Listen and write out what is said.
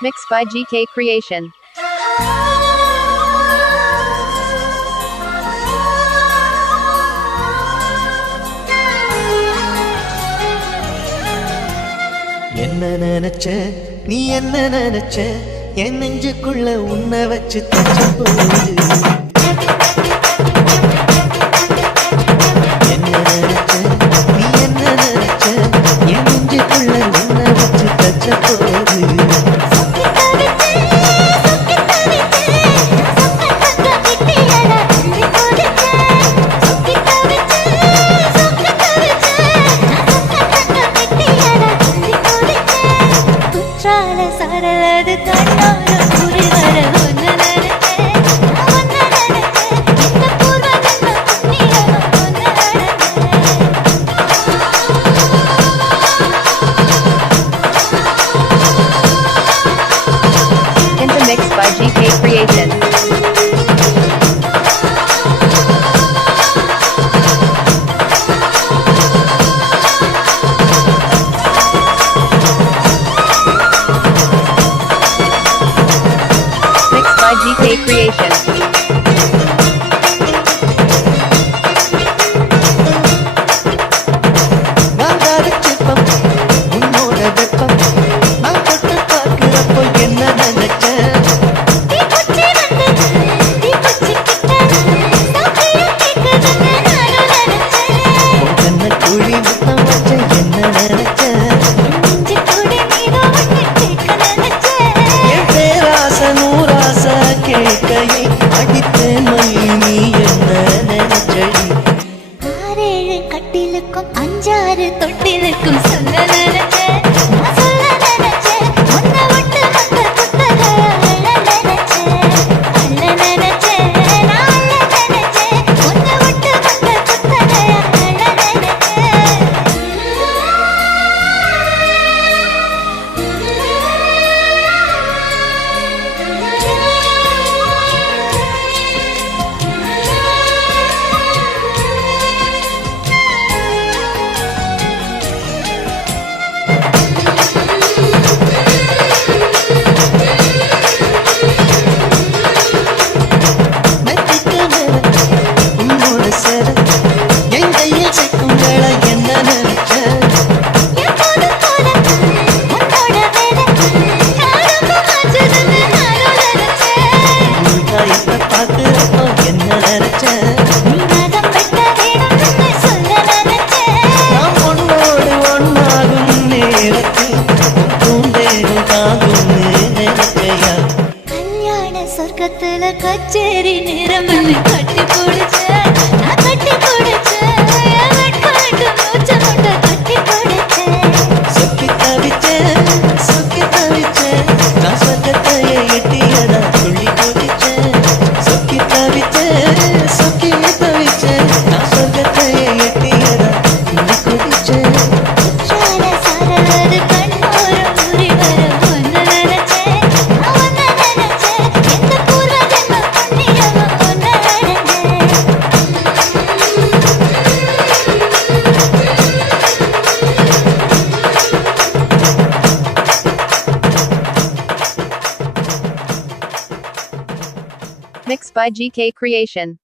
Mixed by GK Creation. என்ன நினைச்ச நீ என்ன நினைச்ச என் நெஞ்சுக்குள்ள உன்னை வச்சு தச்ச போகுது என்ன நினைச்ச நீ என்ன நினைச்ச என் நெஞ்சுக்குள்ள உன்னை வச்சு தச்ச போகுது சரலது கண்ணோர புரி வர ஒன்னு நினைச்சேன் ஒன்னு நினைச்சேன் இந்த பூர்வ ஜென்ம புண்ணியம் ஒன்னு நினைச்சேன். In the mix by GK Creation. By GK Creation. நான் தரிச்சிப்பம் உன்னோட வெப்பம் நான் தொட்டு பார்க்கிறப்போ என்ன நினைச்சேன் தீ குச்சி வந்து தீ குச்சி கிட்ட சாப்பிய கேக்குதுன்னு நானும் நினைச்சேன் உன் கண்ண குழி முத்தம் வச்ச என்ன நினைச்சேன் நெஞ்சு கூடி மீதோ ஒன்னு கேட்க நினைச்சேன் என் பேராச நூறாச கேட்கையை அடித்தேன் மொழி நீ என்ன நினைச்சடி ஆறேழு கட்டிலுக்கும் அஞ்சாறு தொட்டிலுக்கும் சொல்ல நினைச்சேன் நான் சொல்ல நினைச்சேன் உன்னை விட்டு மத்த குத்தக அள்ள நினைச்சேன் அள்ள நினைச்சேன் நான் அள்ள நினைச்சேன் உன்னை விட்டு மத்த குத்தக அள்ள மெத்திக்க மேல உன்னோட சேர என் கையில் சிக்கும் வேளை என்ன நினைச்சேன் எப்போதும் போல உன்னோட வேலை காலமும் ஆச்சுதுன்னு நானும் நினைச்சேன் உன் காயத்தை பார்க்கிறப்போ என்ன நினைச்சேன் நீ ராகம் வெட்ட வேணும்னு சொல்ல நினைச்சேன் நாம் உன்னோடு ஒன்னாகும் நேரத்தில் உன் பூந்தேகம் தாங்கும்னு நினைச்சையா கல்யாண சொர்க்கத்துல கச்சேரி நேரம்னு கட்டி போடுச்சேன் நான் கட்டி போடுச்சேன் வெட்காட்டு மூச்ச முட்டை கட்டி போடுச்சேன் சொக்கி தவிச்சேன் நான் சொர்க்கத்தையே எட்டியதா துள்ளி குதிச்சேன் சொக்கி தவிச்சேன் நான் சொர்க்கத்தையே எட்டியதா துள்ளி குதிச்சேன் சார சாரலது கண்ணோர ஊறி வர ஒன்னு நினைச்சேன் நான் ஒன்னு நினைச்சேன் எந்த பூர்வ ஜென்ம புண்ணியம் ஒன்னு நினைச்சேன் Mixed by GK Creation.